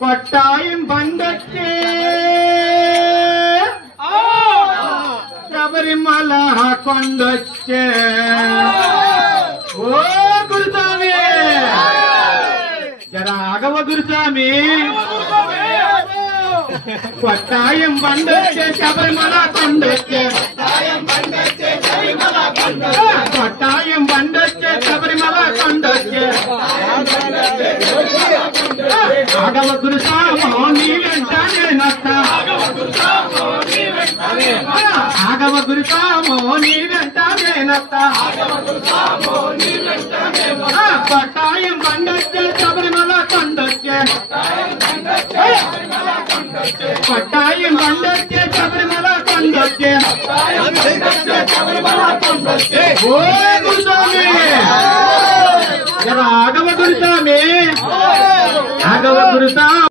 కొట్టాయం బండొచ్చే శబరిమల కొండొచ్చే ఓ గురుస్వామి జరాగవ గురుస్వామి కొట్టాయం బండొచ్చే శబరిమల కొండొచ్చే కొట్టాయం బండొచ్చే శబరిమల కొండొచ్చే ఆగవ గురుస్వామో నీ వెంట నేనొస్తా ఆగవ గురుస్వామో నీ వెంట నేనొస్తా కొట్టాయం బండొచ్చే శబరిమల కొండొచ్చే కొట్టాయం బండొచ్చే శబరిమల కొండొచ్చే ఓ గురుస్వామి ఆగవ గురుస్వామి ఆగవ గురుస్వామి